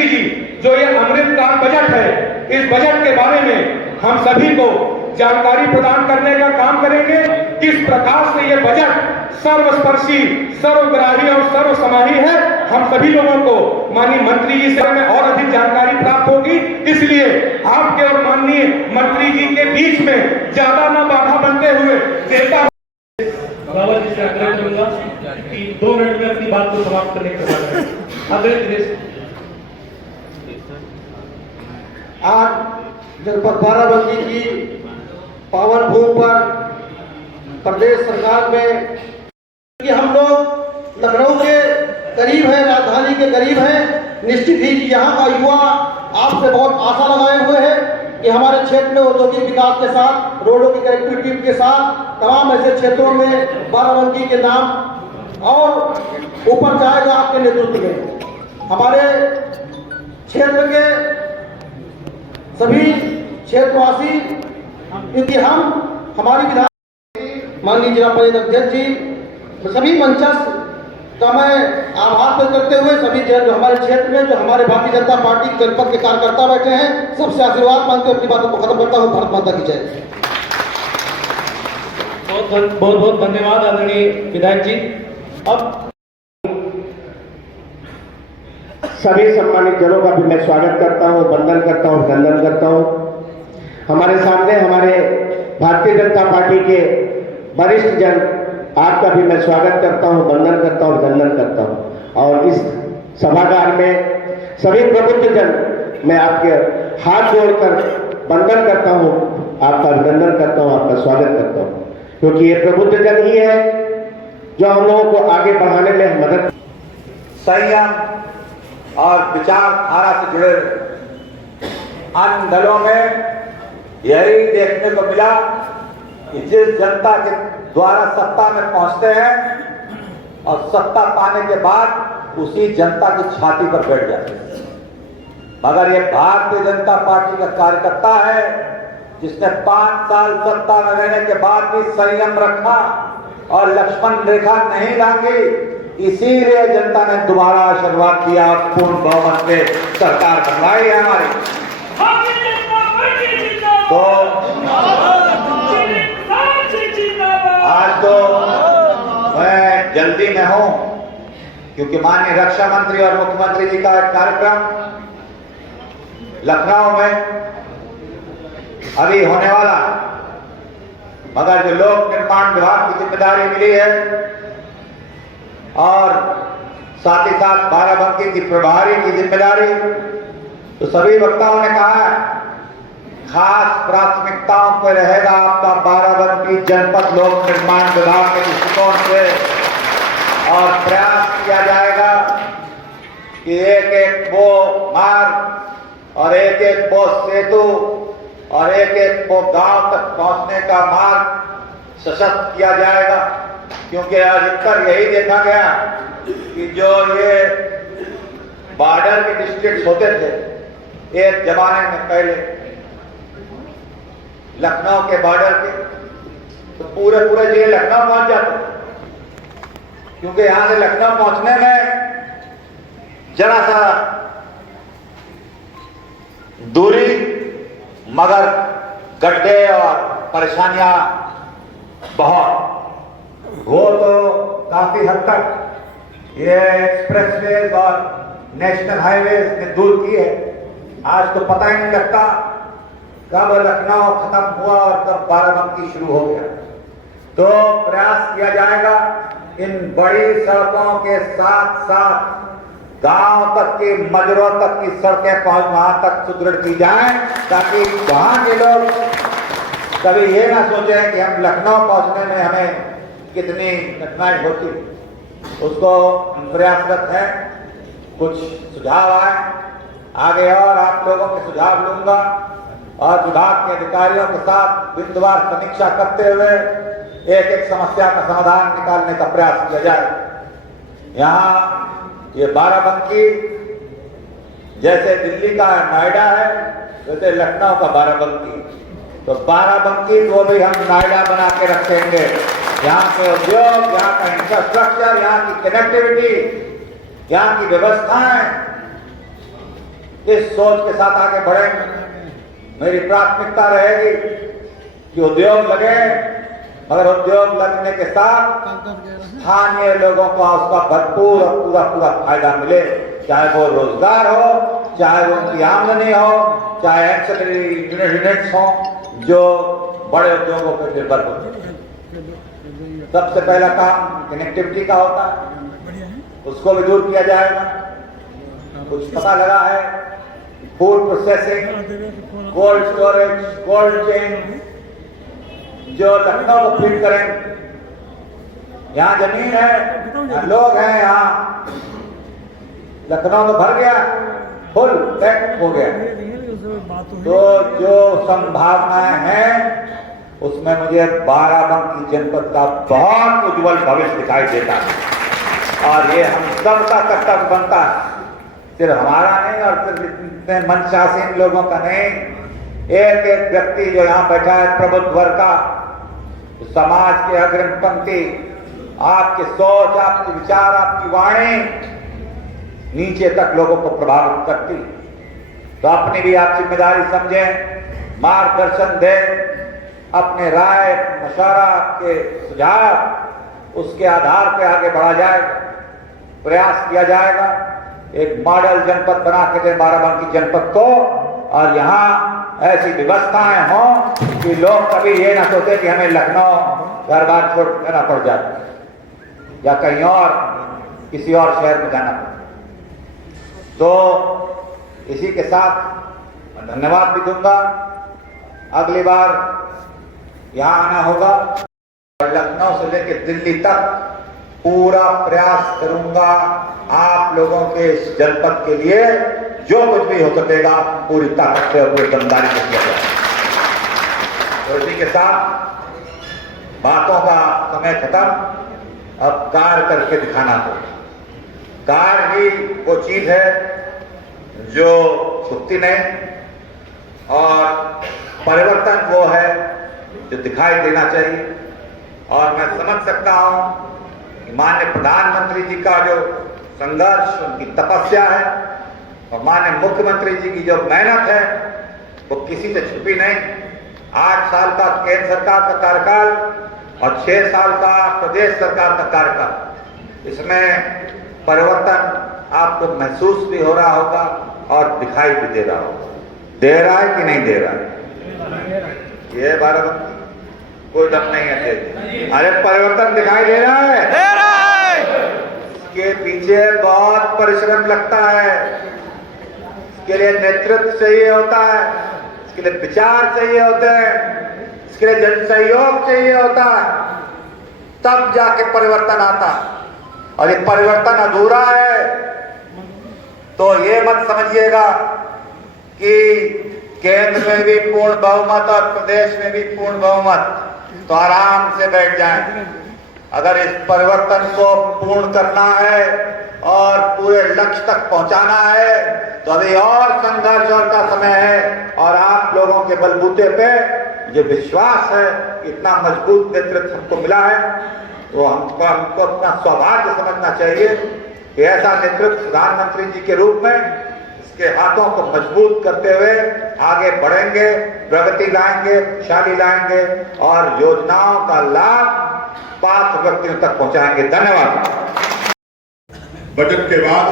मंत्री जी, जो ये अमृतकाल बजट है, इस बजट के बारे में हम सभी को जानकारी प्रदान करने का काम करेंगे। किस प्रकार से ये बजट सर्वस्पर्शी, सर्वग्राही और सर्वसमाही है, हम सभी लोगों को माननीय मंत्री जी से में और अधिक जानकारी प्राप्त होगी। इसलिए आपके और माननीय मंत्री जी के बीच में ज्यादा ना बाधा बनते हुए देता रावत जी से आग्रह करूंगा कि 2 मिनट में अपनी बात को समाप्त करने के बाद आज जनपद बाराबंकी की पावन भूमि पर प्रदेश सरकार में कि हम लोग लखनऊ के करीब है, राजधानी के करीब है, निश्चित ही यहाँ का युवा आपसे बहुत आशा लगाए हुए है कि हमारे क्षेत्र में औद्योगिक विकास के साथ, रोडों की कनेक्टिविटी के साथ तमाम ऐसे क्षेत्रों में बाराबंकी के नाम और ऊपर जाएगा आपके नेतृत्व में। हमारे क्षेत्र के सभी क्षेत्रवासी, क्योंकि हम हमारी विधान माननीय जिला परिषद अध्यक्ष जी, सभी मंचस्थ का मैं आभार व्यक्त करते हुए सभी जो हमारे क्षेत्र में जो हमारे भारतीय जनता पार्टी जनपद के कार्यकर्ता बैठे हैं, सबसे आशीर्वाद मांगते हुए अपनी बातों को खत्म करता हूँ। भारत माता की जय। बहुत बहुत धन्यवाद आदरणीय विधायक जी। अब सभी सम्मानित जनों का भी मैं स्वागत करता हूं, वंदन करता हूं, अभिनंदन करता हूं। हमारे सामने हमारे भारतीय जनता पार्टी के वरिष्ठ जन, आपका भी मैं स्वागत करता हूं, वंदन करता हूं, अभिनंदन करता हूं। और इस सभागार में सभी प्रबुद्ध जन, मैं आपके हाथ जोड़कर वंदन करता हूं, आपका अभिनंदन करता हूं, आपका स्वागत करता हूं, क्योंकि ये प्रबुद्ध जन ही है जो हम लोगों को आगे बढ़ाने में मदद। संयम और विचारधारा से जुड़े अन्य दलों में यही देखने को मिला कि जिस जनता के द्वारा सत्ता में पहुंचते हैं और सत्ता पाने के बाद उसी जनता की छाती पर बैठ जाते हैं। मगर ये भारतीय जनता पार्टी का कार्यकर्ता है जिसने 5 साल सत्ता में रहने के बाद भी संयम रखा और लक्ष्मण रेखा नहीं लांगी। इसीलिए जनता ने दोबारा आशीर्वाद दिया, पूर्ण बहुमत में सरकार बनवाई है हमारी। तो आज तो मैं जल्दी में हूं क्योंकि माननीय रक्षा मंत्री और मुख्यमंत्री जी का एक कार्यक्रम लखनऊ में अभी होने वाला, मगर जो लोक निर्माण विभाग की जिम्मेदारी मिली है और साथ ही साथ बाराबंकी की प्रभारी की जिम्मेदारी, तो सभी वक्ताओं ने कहा खास प्राथमिकताओं पर रहेगा आपका बाराबंकी जनपद लोक निर्माण विभाग के दृष्टिकोण से, और प्रयास किया जाएगा कि एक एक वो मार्ग और एक एक वो सेतु और एक एक वो गांव तक पहुंचने का मार्ग सशक्त किया जाएगा। क्योंकि अधिकतर यही देखा गया कि जो ये बॉर्डर के डिस्ट्रिक्ट होते थे एक जमाने में पहले लखनऊ के बॉर्डर के, तो पूरे ये लखनऊ पहुंच जाते, क्योंकि यहां से लखनऊ पहुंचने में जरा सा दूरी, मगर गड्ढे और परेशानियां बहुत, वो तो काफी हद तक ये एक्सप्रेसवेज और नेशनल हाईवेज ने दूर की है। आज तो पता ही नहीं लगता कब लखनऊ खत्म हुआ और कब बाराबंकी शुरू हो गया। तो प्रयास किया जाएगा इन बड़ी सड़कों के साथ साथ गांव तक की, मजरों तक की सड़कें वहां तक सुदृढ़ की जाएं, ताकि वहां के लोग कभी ये ना सोचे कि हम लखनऊ पहुंचने में हमें कितनी कठिनाई होती। उसको प्रयासरत है। कुछ सुझाव आए आगे और आप लोगों के सुझाव लूंगा और विभाग के अधिकारियों के साथ बिंदुवार समीक्षा करते हुए एक एक समस्या का समाधान निकालने का प्रयास किया जाए। यहाँ ये बाराबंकी जैसे दिल्ली का नोएडा है, वैसे लखनऊ का बाराबंकी, तो बाराबंकी को भी हम नोएडा बना के रखेंगे। यहाँ के उद्योग, यहाँ का इंफ्रास्ट्रक्चर, यहाँ की कनेक्टिविटी, यहाँ की व्यवस्थाएं इस सोच के साथ आगे बढ़ेंगे। मेरी प्राथमिकता रहेगी कि उद्योग लगे, मगर उद्योग लगने के साथ स्थानीय लोगों को उसका भरपूर और पूरा फायदा मिले, चाहे वो रोजगार हो, चाहे वो उनकी आमदनी हो, चाहे एंसिलरी यूनिट्स हो जो बड़े उद्योगों पर निर्भर होते हैं। सबसे पहला काम कनेक्टिविटी का होता है, उसको भी दूर किया जाएगा। कुछ पता लगा है food processing, cold storage, cold chain जो लखनऊ को फीड करेंगे। यहाँ जमीन है, यहाँ लोग हैं, यहाँ लखनऊ तो भर गया, फुल पैक हो गया। तो जो संभावनाएं हैं उसमें मुझे बाराबंकी जनपद का बहुत उज्जवल भविष्य दिखाई देता है और ये हम सबका कर्तव्य बनता है, सिर्फ हमारा नहीं और सिर्फ इतने मंशासीन लोगों का नहीं। एक एक व्यक्ति जो यहाँ बैठा है प्रबुद्ध वर्ग का, समाज के अग्रिम पंक्ति, आपकी सोच, आपके विचार, आपकी वाणी नीचे तक लोगों को प्रभावित करती। तो अपनी भी आप जिम्मेदारी समझें, मार्गदर्शन दें, अपने राय मशवरा के सुझाव उसके आधार पर आगे बढ़ा जाएगा, प्रयास किया जाएगा। एक मॉडल जनपद बना के दें बाराबंकी जनपद को, और यहाँ ऐसी व्यवस्थाएं हों कि लोग कभी ये ना सोचे कि हमें लखनऊ घर बार छोड़ देना पड़ जाता या कहीं और किसी और शहर में जाना पड़ता। तो इसी के साथ धन्यवाद भी दूंगा। अगली बार यहाँ आना होगा और लखनऊ से लेकर दिल्ली तक पूरा प्रयास करूंगा आप लोगों के इस जनपद के लिए जो कुछ भी हो सकेगा पूरी ताकत से और पूरी ईमानदारी से किया जाए। तो इसी के साथ बातों का समय खत्म, अब कार्य करके दिखाना हो। कार्य ही वो चीज है जो छुपती नहीं और परिवर्तन वो है जो दिखाई देना चाहिए। और मैं समझ सकता हूं कि माननीय प्रधानमंत्री जी का जो संघर्ष, उनकी तपस्या है और माननीय मुख्यमंत्री जी की जो मेहनत है वो किसी से छुपी नहीं। 8 साल का केंद्र सरकार का कार्यकाल और 6 साल का प्रदेश सरकार का कार्यकाल, इसमें परिवर्तन आपको महसूस भी हो रहा होगा और दिखाई भी दे रहा होगा। दे रहा है कि नहीं दे रहा है? ये बाराबंकी कोई दम नहीं है। अरे परिवर्तन दिखाई दे रहा है, इसके पीछे बहुत परिश्रम लगता है, इसके लिए नेतृत्व चाहिए होता है, इसके लिए विचार चाहिए होते हैं, इसके लिए जन सहयोग चाहिए होता है, तब जाके परिवर्तन आता। और ये परिवर्तन अधूरा है तो ये मत समझिएगा कि केंद्र में भी पूर्ण बहुमत और प्रदेश में भी पूर्ण बहुमत तो आराम से बैठ जाएं। अगर इस परिवर्तन को पूर्ण करना है और पूरे लक्ष्य तक पहुंचाना है तो अभी और संघर्ष और का समय है। और आप लोगों के बलबूते पे जो विश्वास है, इतना मजबूत नेतृत्व हमको मिला है, तो हमको अपना सौभाग्य समझना चाहिए कि ऐसा नेतृत्व प्रधानमंत्री जी के रूप में इसके हाथों को मजबूत करते हुए आगे बढ़ेंगे, प्रगति लाएंगे, खुशहाली लाएंगे और योजनाओं का लाभ पात्र व्यक्तियों तक पहुंचाएंगे। धन्यवाद। बजट के बाद